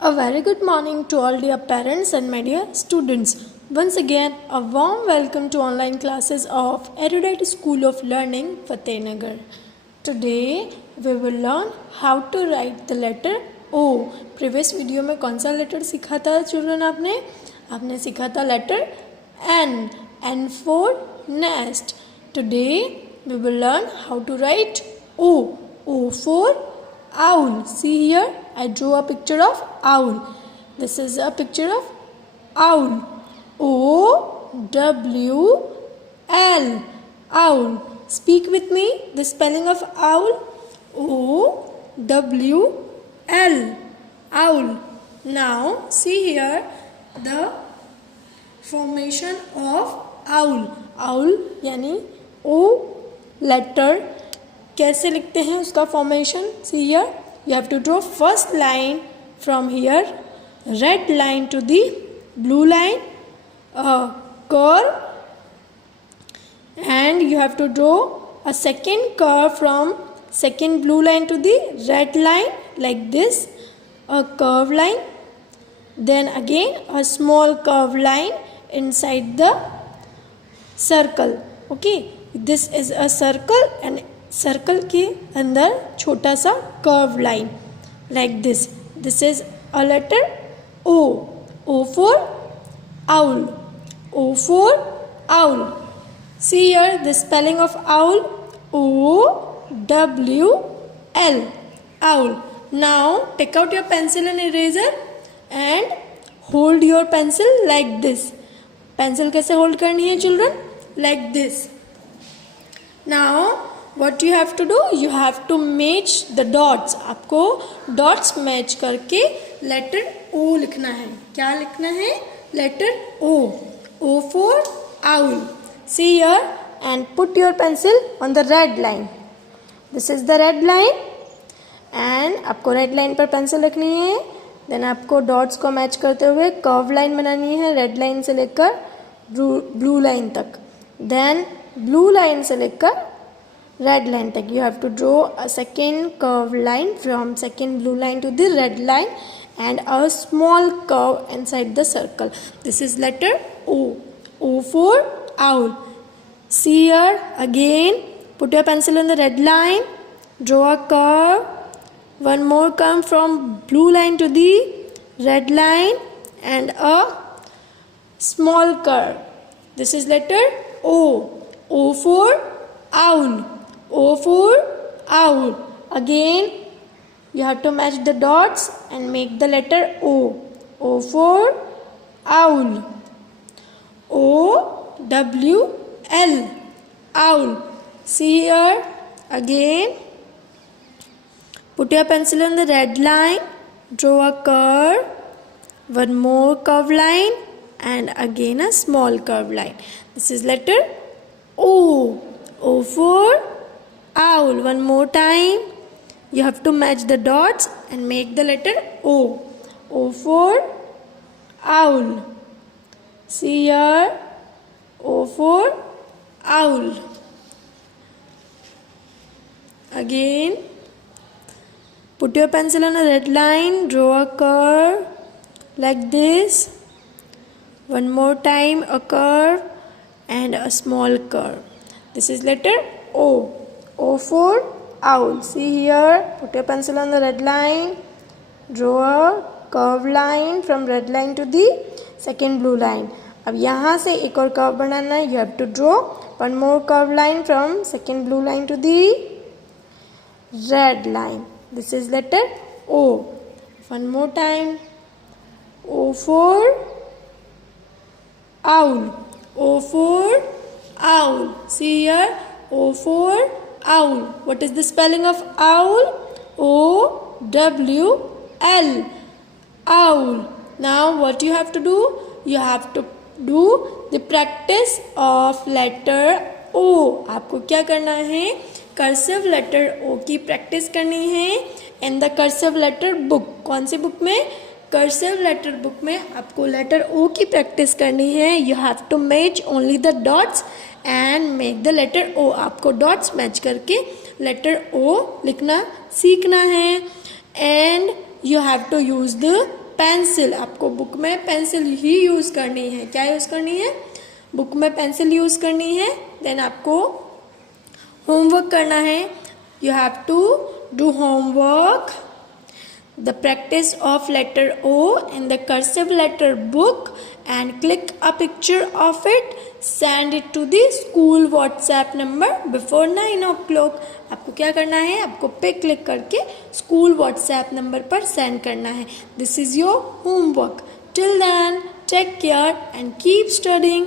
A very good morning to all dear parents and my dear students. Once again, a warm welcome to online classes of Erudite School of Learning, Fatehnagar. Today, we will learn how to write the letter O. Previous video में कौन सा letter सीखा था children आपने सीखा था letter N for nest. Today, we will learn how to write O. O for owl. See here, I drew a picture of owl. This is a picture of owl. O-W-L. Owl. Speak with me the spelling of owl. O-W-L. Owl. Now see here the formation of owl. Owl यानी O letter कैसे लिखते हैं उसका formation. See here you have to draw first line from here red line to the blue line curve and you have to draw a second curve from second blue line to the red line like this a curve line then again a small curved line inside the circle. Okay, this is a circle and circle के अंदर छोटा सा curve line like this. This is a letter O. O for owl. O for owl. See here the spelling of owl. O-W-L. Owl. Now take out your pencil and eraser and hold your pencil like this. Pencil कैसे होल्ड करनी है children? Like this. Now what you have to do, you have to match the dots. आपको dots match करके letter O लिखना है. क्या लिखना है? letter O. O for owl. See here and put your pencil on the red line. This is the red line and आपको red line पर pencil रखनी है. then आपको dots को match करते हुए curve line बनानी है red line से लेकर blue line तक. then blue line से लेकर red line tag. You have to draw a second curved line from second blue line to the red line and a small curve inside the circle. This is letter O. O for owl. See here again. Put your pencil on the red line. Draw a curve. One more curve from blue line to the red line and a small curve. This is letter O. O for owl. O for owl. Again, you have to match the dots and make the letter O. O for owl. O-W-L. Owl. See here again. Put your pencil on the red line. Draw a curve. One more curved line and again a small curved line. This is letter O. O for owl. One more time. You have to match the dots and make the letter O. O for owl. See here. O for owl. Again. Put your pencil on a red line. Draw a curve like this. One more time a curve and a small curve. This is letter O. O for owl. See here. Put your pencil on the red line. Draw a curved line from red line to the second blue line. अब यहाँ से एक और curve बनाना है. You have to draw one more curved line from second blue line to the red line. This is letter O. One more time. O for owl. O for owl. See here. O for owl. What is the spelling of owl? O-W-L. Owl. Now what you have to do? You have to do the practice of letter O. आपको क्या करना है? Cursive letter O की practice करनी है in the cursive letter book. कौन सी book में? Cursive letter book में आपको लेटर O की प्रैक्टिस करनी है. You have to match only the dots and make the letter O. आपको dots match करके letter O लिखना सीखना है and you have to use the pencil, आपको बुक में पेंसिल ही यूज़ करनी है। क्या यूज़ करनी है? बुक में पेंसिल यूज़ करनी है। देन आपको होमवर्क करना है। You have to do homework, the practice of letter O in the cursive letter book and click a picture of it, send it to the school WhatsApp number before 9 o'clock। आपको क्या करना है? आपको pick click करके school WhatsApp number पर send करना है। This is your homework. Till then take care and keep studying.